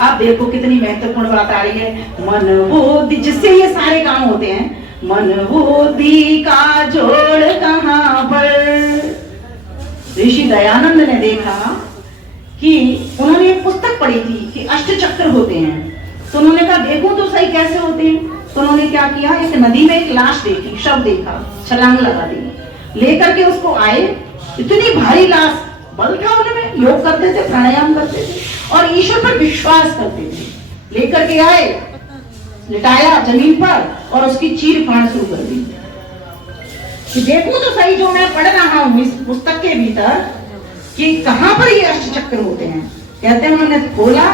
आप देखो कितनी महत्वपूर्ण बात आ रही है। मन बुद्धि, जिससे ये सारे काम होते हैं, मन बुद्धि का जोड़ कहाँ पर। ऋषि दयानंद ने देखा कि उन्होंने एक पुस्तक पढ़ी थी कि अष्टचक्र होते हैं, तो उन्होंने कहा देखो तो सही कैसे होते हैं। तो उन्होंने क्या किया, एक नदी में एक लाश देखी, शव देखा, छलांग लगा दी, लेकर के उसको आए। इतनी भारी लाश, बल था उनमें, योग करते थे, प्राणायाम करते थे और ईश्वर पर विश्वास करते थे। लेकर के आए, लिटाया जमीन पर और उसकी चीर फाड़ शुरू कर दी कि देखो तो सही जो मैं पढ़ रहा हूं इस पुस्तक के भीतर कि कहां पर ये अष्टचक्र होते हैं। कहते हैं उन्होंने खोला,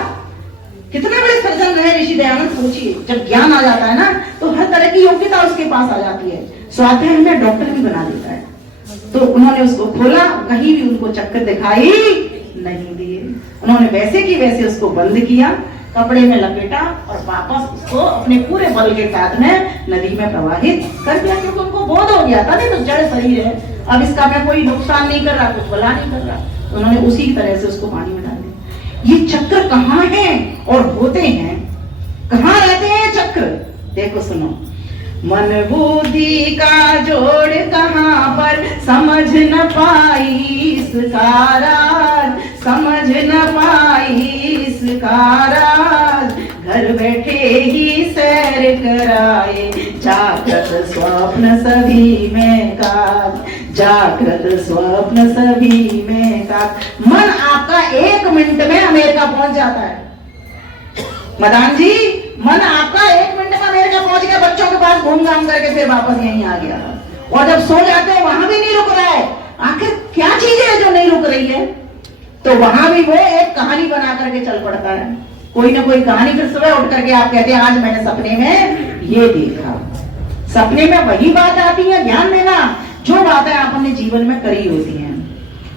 कितने बड़े सर्जन रहे ऋषि दयानंद। सोचिए, जब ज्ञान आ जाता है ना तो हर तरह की योग्यता उसके पास आ जाती है, स्वाध्याय में डॉक्टर भी बना देता है। तो उन्होंने उसको खोला, कहीं भी उनको चक्कर दिखाई नहीं दिए। उन्होंने वैसे की वैसे उसको बंद किया, कपड़े में लपेटा और वापस उसको अपने पूरे बल के साथ में नदी में प्रवाहित कर दिया, क्योंकि उनको बोध हो गया था नहीं तो जड़ शरीर है, अब इसका मैं कोई नुकसान नहीं कर रहा, कुछ भला नहीं कर रहा। उन्होंने उसी तरह से उसको पानी में डाल दिया। ये चक्र कहाँ है और होते हैं कहाँ, रहते हैं चक्र? देखो सुनो, मन बुद्धि का जोड़ कहाँ पर, समझ न पाई इसका राज, समझ न पाई इसका राज, घर बैठे ही सैर कराए, जागृत स्वप्न सभी में काज, जागृत स्वप्न सभी में काज। मन आपका 1 मिनट में अमेरिका पहुंच जाता है। मदान जी, मन आपका 1 मिनट में अमेरिका पहुंच गया, बच्चों के पास घूम घाम करके फिर वापस यहीं आ गया, और जब सो जाते हैं वहां भी नहीं रुक रहा है। आखिर क्या चीज है जो नहीं रुक रही है? तो वहां भी वो एक कहानी बना करके चल पड़ता है, कोई ना कोई कहानी। फिर सुबह उठ करके आप कहते हैं आज मैंने सपने में ये देखा। सपने में वही बात आती है, ध्यान देना, जो बातें आप अपने जीवन में करी होती हैं,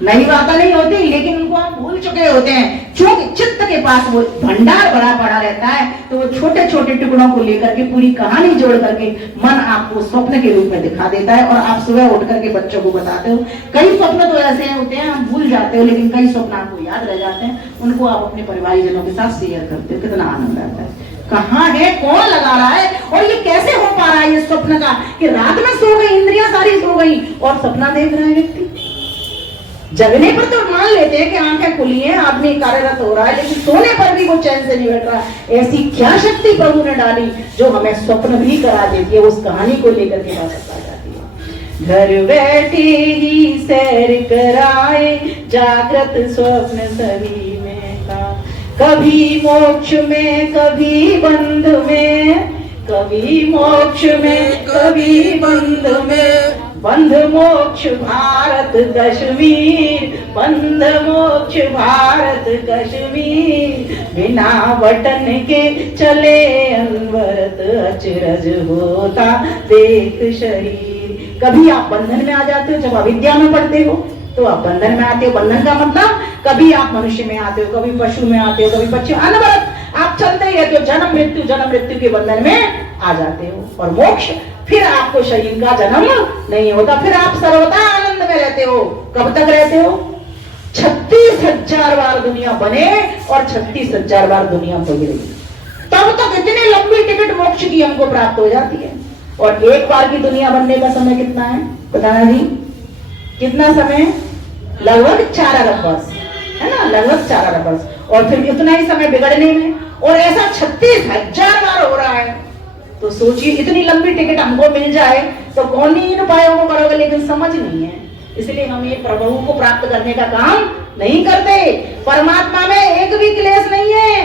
नई बातें नहीं होती, लेकिन उनको आप भूल चुके होते हैं। क्योंकि चित्त के पास वो भंडार भरा पड़ा रहता है, तो वो छोटे छोटे टुकड़ों को लेकर के पूरी कहानी जोड़ करके मन आपको स्वप्न के रूप में दिखा देता है, और आप सुबह उठ करके बच्चों को बताते हो। कई स्वप्न तो ऐसे होते हैं हम भूल जाते हो, लेकिन कई स्वप्न आपको याद रह जाते हैं, उनको आप अपने परिवारजनों के साथ शेयर करते हो। कितना आनंद आता है। कहाँ है, कौन लगा रहा है, और ये कैसे हो पा रहा है ये स्वप्न का कि रात में सो गई, इंद्रियां सारी सो गई और सपना देख रहा है व्यक्ति। जगने पर तो मान लेते हैं कि आंखें खुली हैं, आदमी कार्यरत हो रहा है, लेकिन सोने पर भी वो चैन से नहीं बैठ रहा। ऐसी क्या शक्ति प्रभु ने डाली जो हमें स्वप्न भी करा देती है, उस कहानी को लेकर के वापस आ जाती है। घर बैठे ही सैर कराए, जागृत स्वप्न सभी में का, कभी मोक्ष में कभी बंध में, कभी मोक्ष में कभी बंध में, बंध मोक्ष भारत कश्मीर, बंध मोक्ष भारत कश्मीर, बिना बटन के चले अनवरत, अचरज होता देख शरीर। कभी आप बंधन में आ जाते हो, जब अविद्या में पड़ते हो तो आप बंधन में आते हो। बंधन का मतलब कभी आप मनुष्य में आते हो, कभी पशु में आते हो, कभी पक्षी, अनवरत आप चलते ही रहते हो, जन्म मृत्यु के बंधन में आ जाते हो। और मोक्ष, फिर आपको शरीर का जन्म नहीं होता, फिर आप सर्वदा आनंद में रहते हो। कब तक रहते हो? 36,000 बार दुनिया बने और 36,000 बार दुनिया बिगड़ी, तब तक इतनी लंबी ही टिकट मोक्ष की हमको प्राप्त हो जाती है। और एक बार की दुनिया बनने का समय कितना है बताना जी? कितना समय? लगभग 4 अरब वर्ष, है ना, लगभग 4 अरब वर्ष। और फिर इतना ही समय बिगड़ने में, और ऐसा 36,000 बार हो रहा है। तो सोचिए इतनी लंबी टिकट हमको मिल जाए तो कौन ही इन उपायों को करोगे, लेकिन समझ नहीं है। इसलिए हम ये प्रभु को प्राप्त करने का काम नहीं करते। परमात्मा में एक भी क्लेश नहीं है,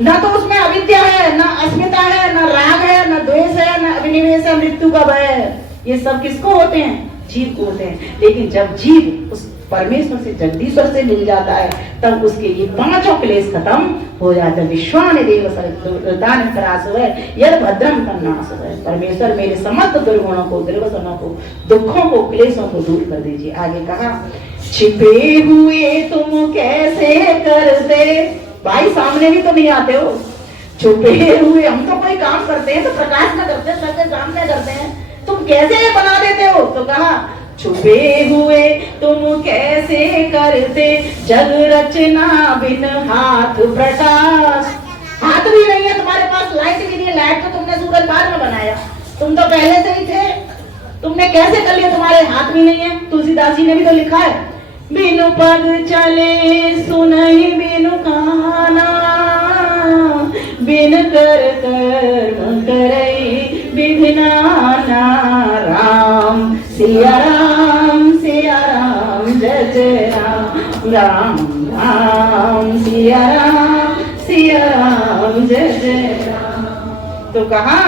ना तो उसमें अविद्या है, ना अस्मिता है, ना राग है, ना द्वेष है, ना अभिनिवेश है, मृत्यु का भय है। ये सब किसको होते हैं? जीव को होते हैं। लेकिन जब जीव उस परमेश्वर से, जगदीश्वर से मिल जाता है, तब उसके ये 5 क्लेश खत्म हो जाते हैं। विश्वानि देव सर्वदान करासुवै यद भद्रम तन्नासुवै। परमेश्वर मेरे समस्त दुर्गुणों को, दुर्वसनों को, दुखों को, क्लेशों को दूर कर दीजिए। आगे कहा, छिपे हुए तुम कैसे करते, भाई सामने भी तो नहीं आते हो, छुपे हुए। हम तो कोई काम करते हैं तो प्रकाश में करते हैं, सबके सामने करते हैं, तुम कैसे बना देते हो? तो कहा, छुपे हुए तुम कैसे करते, जग रचना बिन हाथ प्रकाश। हाथ भी नहीं है तुम्हारे पास, लाइट भी नहीं है। लाइट तो तुमने सूरज बाद में बनाया, तुम तो पहले से ही थे, तुमने कैसे कर लिया? तुम्हारे हाथ भी नहीं है। तुलसीदास जी ने भी तो लिखा है, बिनु पग चले सुनहि बिनु काना, बिन कर कर्म करई विघ्नाना। राम सिया राम, सिया राम, जय जय राम, राम राम, सिया राम, सिया राम, जय जय राम। तो कहा,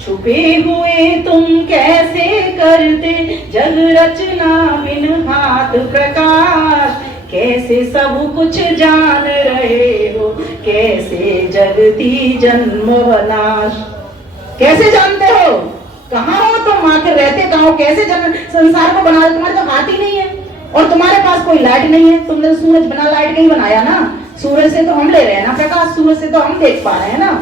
छुपे हुए तुम कैसे करते, जग रचना बिन हाथ प्रकाश। कैसे सब कुछ जान रहे हो, कैसे जगती जन्म विनाश। कैसे जानते हो? कहाँ हो तुम? आखिर रहते कहाँ हो? कैसे संसार को बना? तुम्हारे तो हाथ ही नहीं है, और तुम्हारे पास कोई लाइट नहीं है। तुमने सूरज बिना लाइट नहीं बनाया ना, सूरज से तो हम ले रहे हैं ना प्रकाश, सूरज से तो हम देख पा रहे हैं ना।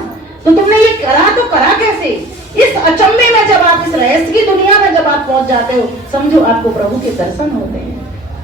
तो तुमने ये करा तो करा कैसे? इस अचंभे में जब आप, इस रहस्य की दुनिया में जब आप पहुंच जाते हो, समझो आपको प्रभु के दर्शन होते हैं।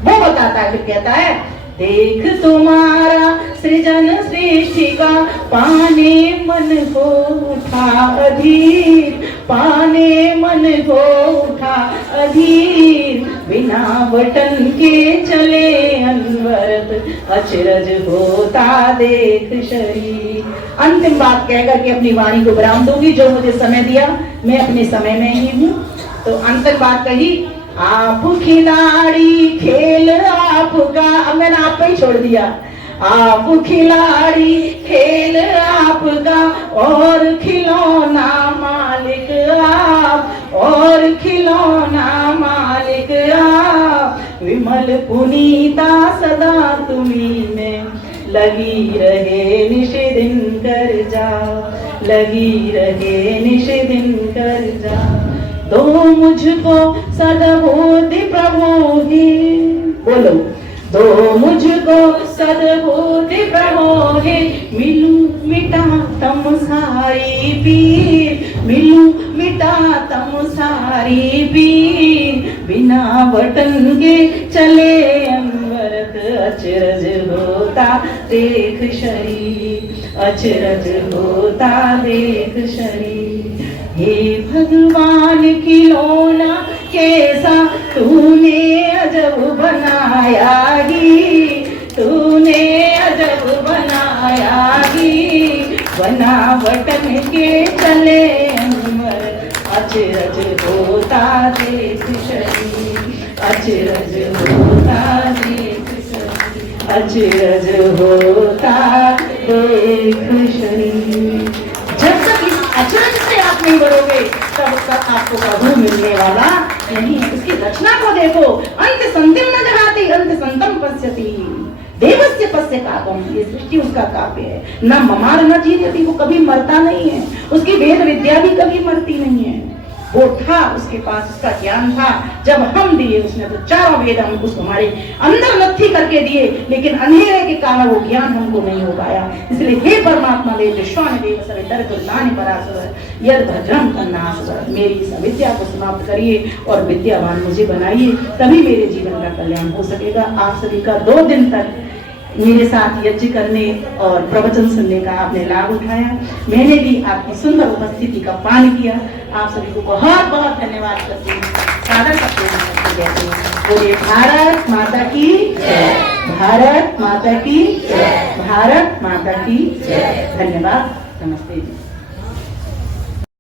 वो बताता है, फिर कहता है, देख तुम्हारा सृजन सृष्टि का, पाने मन को उठा अधीर, पाने मन को उठा अधीर। बिना बटन के चले अनवरत, अचरज होता देख शरीर। अंतिम बात कहकर के अपनी वाणी को विराम दूंगी। जो मुझे समय दिया, मैं अपने समय में ही हूँ। तो अंतिम बात कही, आप खिलाड़ी खेल आपका। अब मैंने आप पे ही छोड़ दिया। आप खिलाड़ी खेल आपका, और खिलौना मालिक आप, और खिलौना मालिक आप। विमल पुनीता सदा तुम्ही में, लगी रहे निश दिन कर जा, लगी रहे निश दिन कर जा। दो मुझको सद्बुद्धि प्रमोहि, बोलो, दो मुझको सद्बुद्धि प्रमोहि। मिलूं मिटा तम सारी पीर, मिलूं मिटा तम सारी पीर। बिना बटन के चले अनवरत, अचरज होता देख शरीर, अचरज होता देख शरीर। हे भगवान खिलौना कैसा तूने अजब बनाया ही, तूने अजब बनाया ही। बना बटन के चले अनवर, अचरज होता देख शरीर, अचरज होता देख शरीर, अचरज होता देख शरीर। जब तक इस अचरज से आप नहीं बढ़ोगे, तब तक आपको प्रभु मिलने वाला नहीं है। इसकी रचना को देखो, अंत संतिम न जगाति, अंत संतम पश्यति, देवस्य पश्य काव्यम। ये सृष्टि उसका काव्य है। न ममार न जीवति, वो कभी मरता नहीं है। उसकी वेद विद्या भी कभी मरती नहीं है। वो था, उसके पास उसका ज्ञान था। जब हम दिए उसने तो चारों वेद हमको हमारे अंदर नथी करके दिए, लेकिन अंधेरे के कारण वो ज्ञान हमको नहीं हो पाया। इसलिए हे परमात्मा देव विश्वानि देव सवितर दुर्दानि पराशर यद भद्रम तन्नासुर, मेरी इस अविद्या को समाप्त करिए और विद्यावान मुझे बनाइए, तभी मेरे जीवन का कल्याण हो सकेगा। आप सभी का 2 दिन तक मेरे साथ यज्ञ करने और प्रवचन सुनने का आपने लाभ उठाया। मैंने भी आपकी सुंदर उपस्थिति का पान किया। आप सभी को बहुत बहुत धन्यवाद करती हूँ। सादर करते हैं। बोलिए भारत माता की जय, भारत माता की जय, भारत माता की जय। धन्यवाद। नमस्ते जी।